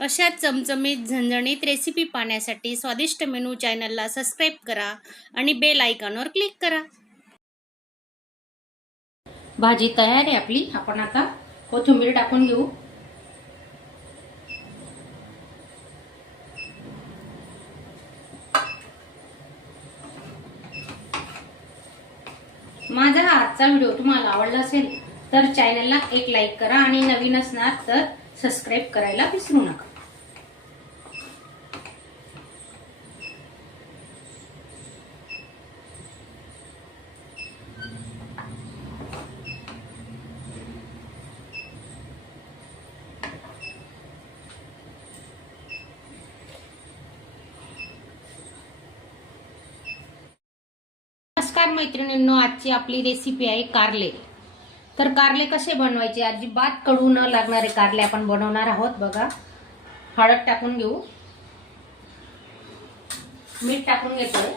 अशा चमचमीत झणझणीत रेसिपी पाहण्यासाठी स्वादिष्ट मेनू चॅनलला सबस्क्राईब करा आणि बेल आयकॉनवर क्लिक करा। भाजी तयार आहे आपली। आपण आता कोथिंबीर टाकून घेऊ। माझा हा आजचा व्हिडिओ तुम्हाला आवडला असेल तर चॅनलला एक लाईक करा आणि नवीन असणार तर सबस्क्राईब करायला विसरू नका। नमस्कार मैत्रिणींनो, आजची आपली रेसिपी आहे कारले। तर कारले कसे बनवायचे, अजिबात कडू न लागणारे कारले आपण बनवणार आहोत। बघा, हळद टाकून घेऊ, मीठ टाकून घेतोय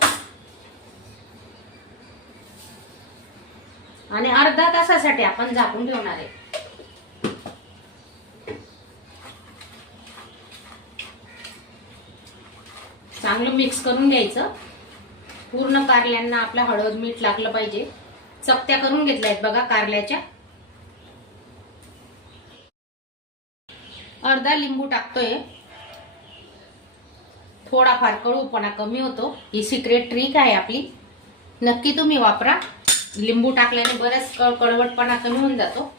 आणि अर्धा तासासाठी आपण झाकून ठेवणार आहे। चांगलं मिक्स करून घ्यायचं। पूर्ण कारल्यांना आपला हळद मीठ लागलं पाहिजे। चपट्या करून घेतल्या आहेत बघा कारल्याच्या। अर्धा लिंबू टाकतोय, थोडाफार कडूपणा कमी होतो। ही सिक्रेट ट्रिक आहे आपली, नक्की तुम्ही वापरा। लिंबू टाकल्याने बरेच कडवटपणा कमी होऊन जातो।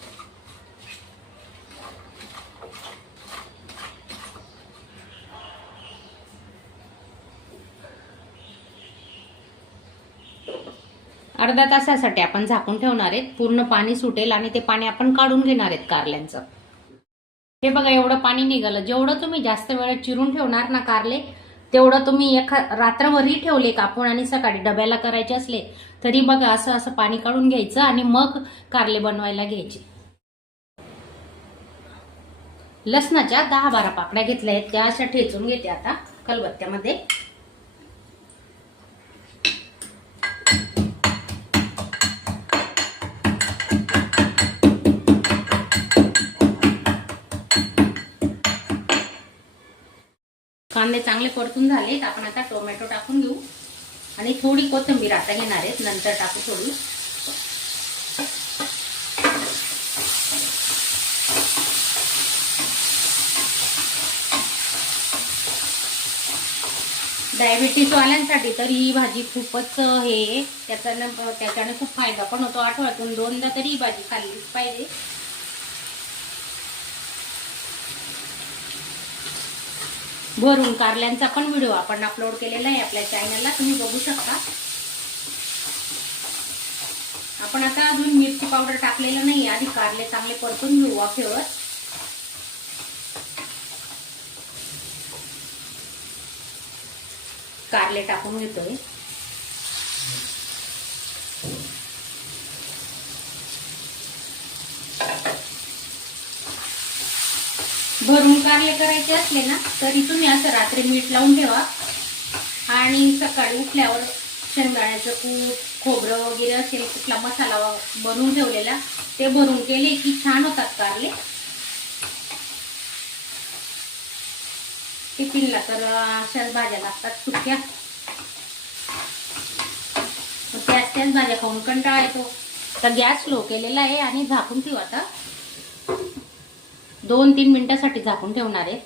अर्धा तासासाठी आपण झाकून ठेवणार आहेत। पूर्ण पाणी सुटेल आणि ते पाणी आपण काढून घेणार आहेत कारल्यांचं। हे बघा, एवढं पाणी निघालं। जेवढं तुम्ही जास्त वेळ चिरून ठेवणार ना कारले, तेवढं तुम्ही रात्रभरही ठेवले कापून आणि सकाळी डब्याला करायचे असले तरी बघा असं असं पाणी काढून घ्यायचं आणि मग कारले बनवायला घ्यायचे। लसणाच्या 10-12 पाकड्या घेतल्या आहेत, त्या अशा ठेचून घेते आता खलबत्त्यामध्ये। कांदे चांगले परतून झालेत, आपण आता टोमॅटो टाकून घेऊ आणि थोडी कोथिंबीर आता घेणार आहेत, नंतर टाकू थोडी। डायबिटीज वाल्यांसाठी तर ही भाजी खूपच हे त्याच्याने खूप फायदा पण होतो। आठवड्यातून 2दा तरी ही भाजी खाल्लीच पाहिजे। भरून कारल्यांचा पण व्हिडिओ आपण अपलोड केलेला आहे आपल्या चॅनलला, तुम्ही बघू शकता। आपण आता अजून मिरची पावडर टाकलेलं नाही, आधी कारले चांगले परतून घेऊ वाफेवर। कारले टाकून घेतोय, भरून कारले करायचे असले ना तरी तुम्ही असं रात्री मीठ लावून ठेवा आणि सकाळी उठल्यावर शेंगदाण्याचं कूट, खोबरं वगैरे असेल कुठला मसाला बनवून ठेवलेला ते भरून केले की छान होतात कारले। टिफिनला तर अशाच भाज्या लागतात सुक्या, त्याच भाज्या खाऊन कंटाळा येतो। तर गॅस स्लो केलेला आहे आणि झाकून ठेवू आता। 2-3 मिनिटांसाठी झाकून ठेवणार आहे।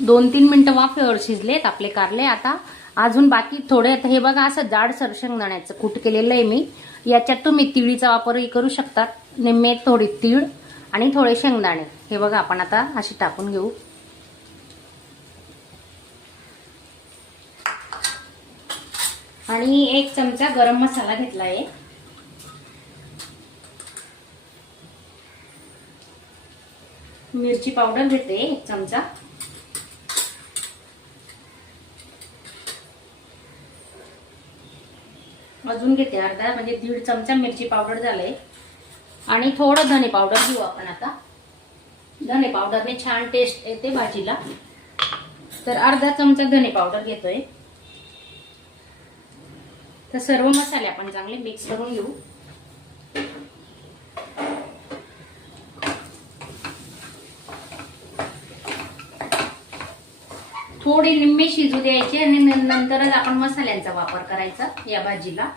2-3 मिनिटं वाफेवर शिजलेत आपले कारले। आता अजून बाकी थोडे, हे बघा असं जाडसर शेंगदाण्याचं कूट केलेलं आहे मी। याच्यात तुम्ही तिळीचा वापरही करू शकता, निम्मे थोडी तीळ आणि थोडे शेंगदाणे। हे बघा आपण आता अशी टाकून घेऊ आणि 1 चमचा गरम मसाला घेतला आहे। मिरची पावडर घेते 1 चमचा, अजून घेते अर्धा, म्हणजे 1.5 चमचा मिरची पावडर झालंय। आणि थोडं धने पावडर घेऊ आपण आता। धने पावडरने छान टेस्ट येते भाजीला, तर अर्धा चमचा धने पावडर घेतोय। तर सर्व मसाले आपण चांगले मिक्स करून घेऊ। थोडी निम्मे शिजू द्यायचे आणि नंतरच आपण मसाल्यांचा वापर करायचा या भाजीला.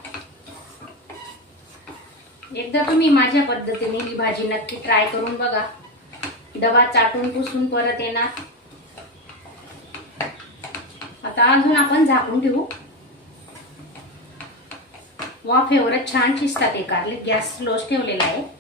एकदा तुम्ही माझ्या पद्धतीने ही भाजी नक्की ट्राय करून बघा. डबा चाटून पुसून परत येणार. आता अजून आपण झाकून ठेवू. वाफेवरच छान शिजतात हे कारले. गॅस स्लोच ठेवलेला आहे.